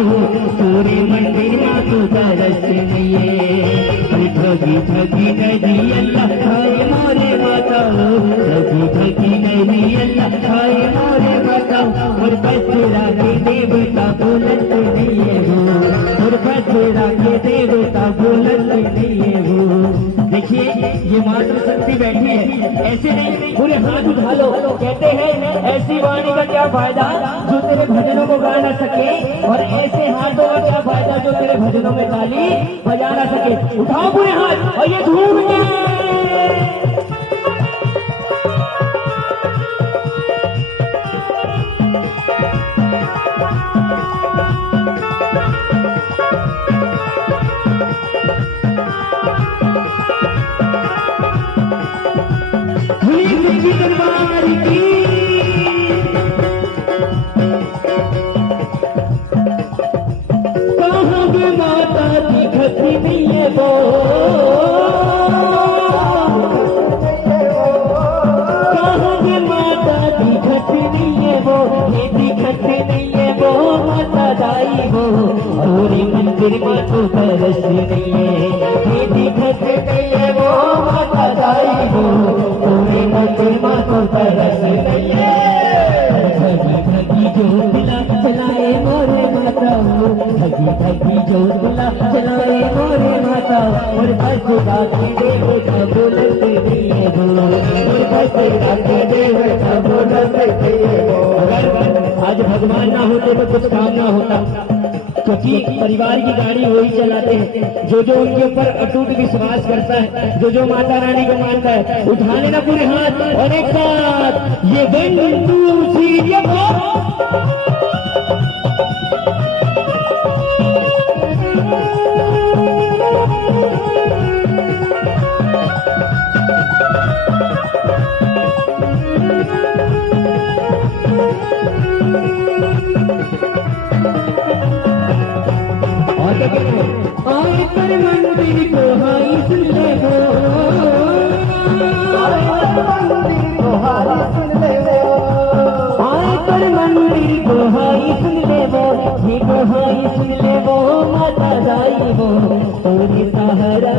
पूरे मंदिर में तो तरस नहीं ठगी ठगी नहीं अल्लाह खाए मोरे बताओ ठगी ठगी नहीं अल्लाह खाए मोरे बताओ और बसेरा के देवता बोलत नहीं है वो और बसेरा के देवता बोलत नहीं है वो। देखिए ये मातृ शक्ति बैठी है, ऐसे नहीं पूरे हाथ उठा लो। कहते हैं ऐसी वाणी का क्या फायदा जो तेरे भजनों को गा ना सके, और ऐसे हाथों का क्या फायदा जो तेरे भजनों में ताली बजा ना सके। उठाओ पूरे हाथ और ये धूम दरबार की कहाँ भी माता दिखती नहीं है वो, कहाँ भी माता दिखती नहीं है वो, ये दिखती नहीं है वो माता दाई वो। पूरे मंदिर में तो तरस नहीं है, ये दिखती नहीं है वो माता दाई वो। पूरे मंदिर में तो तरस नहीं है। ठगी ठगी जो दिला चलाए मोरे माता, ठगी ठगी जो दिला चलाए मोरे माता, और बसेरा के देवता बोलत नहीं है वो, और बसेरा के देवता बोलत नहीं है वो। अगर आज भगवान ना होते तो कुछ काम ना होता, क्योंकि परिवार की गाड़ी वही चलाते हैं जो जो उनके ऊपर अटूट विश्वास करता है, जो जो माता रानी को मानता है। उठा लेना पूरे हाथ और एक साथ ये बंदू सीरियस आए कर मंदिर को हाई सुन ले वो, आए कर मंदिर को हाई सुन ले वो, आए कर मंदिर को हाई सुन ले वो, ये को हाई सुन ले वो माता दाई वो। तोरी सहारा